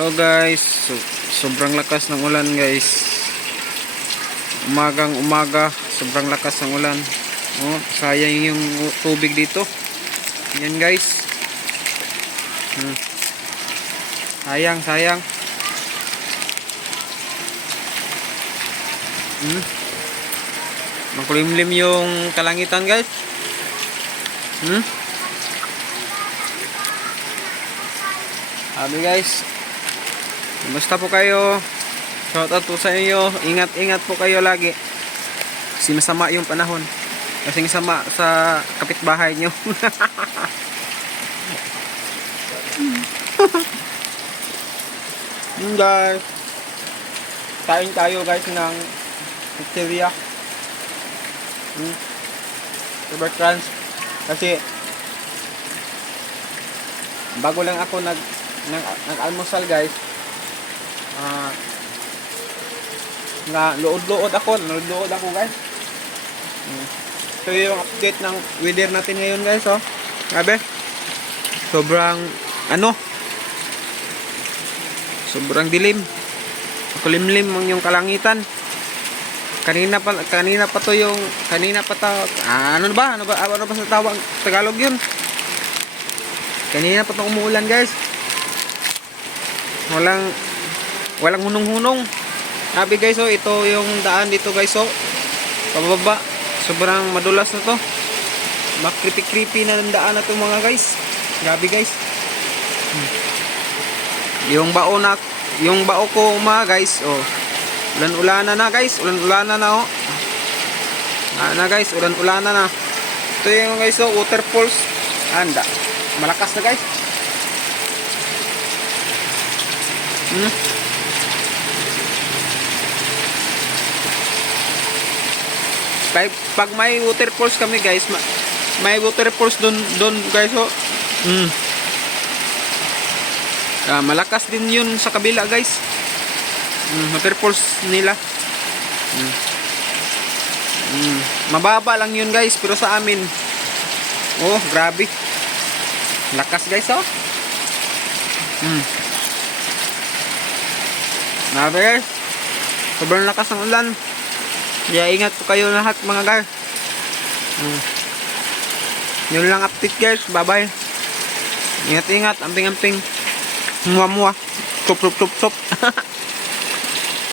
So guys, so- sobrang lakas ng ulan guys. Umagang umaga, sobrang lakas ng ulan. Oh, sayang yung tubig dito. Yan guys. Hmm. Sayang, sayang. Hmm. Makulimlim yung kalangitan guys. Hmm. Sabi guys, Basta po kayo. Shoutout po sa inyo. Ingat-ingat po kayo lagi. Kasi masama yung panahon. Kasing sama sa kapitbahay nyo. Yun guys. Kain tayo guys ng pizzeria. Hmm. Super crunch. Kasi bago lang ako nag nag, nag-almusal guys. Ah, nga luod-luod ako, luod-luod ako guys. Hmm. So yung update ng weather natin ngayon guys, oh. Grabe. Sobrang ano? Sobrang dilim. Kulimlim ang yung kalangitan. Kanina pa kanina pa to yung kanina pa ta ah, ano ba? Ano ba ano ba sa tawag Tagalog yun? Kanina pa to umuulan, guys. Walang walang hunong-hunong. Sabi guys, oh, ito yung daan dito guys, oh. Pababa. Sobrang madulas na to. Makripi-creepy na ng daan na to mga guys. Grabe guys. Hmm. Yung bao na, yung bao ko mga guys, oh. Ulan-ulana na guys, ulan-ulana na oh. Ah, na guys, ulan-ulana na. Ito yung guys, oh, waterfalls. Anda. Malakas na guys. Hmm. Pag, pag may waterfalls kami guys, ma- may waterfalls doon doon guys oh. Mm. Ah, malakas din 'yun sa kabila guys. Mm, waterfalls nila. Mm. Mm. Mababa lang 'yun guys, pero sa amin Oh, grabe. Lakas guys oh. Mm. Grabe guys. Sobrang lakas ng ulan. Kaya ingat po kayo lahat mga guys. Hmm. Yun lang update guys. Bye bye. Ingat ingat. Amping amping. Muwa muwa. Tup tup tup tup.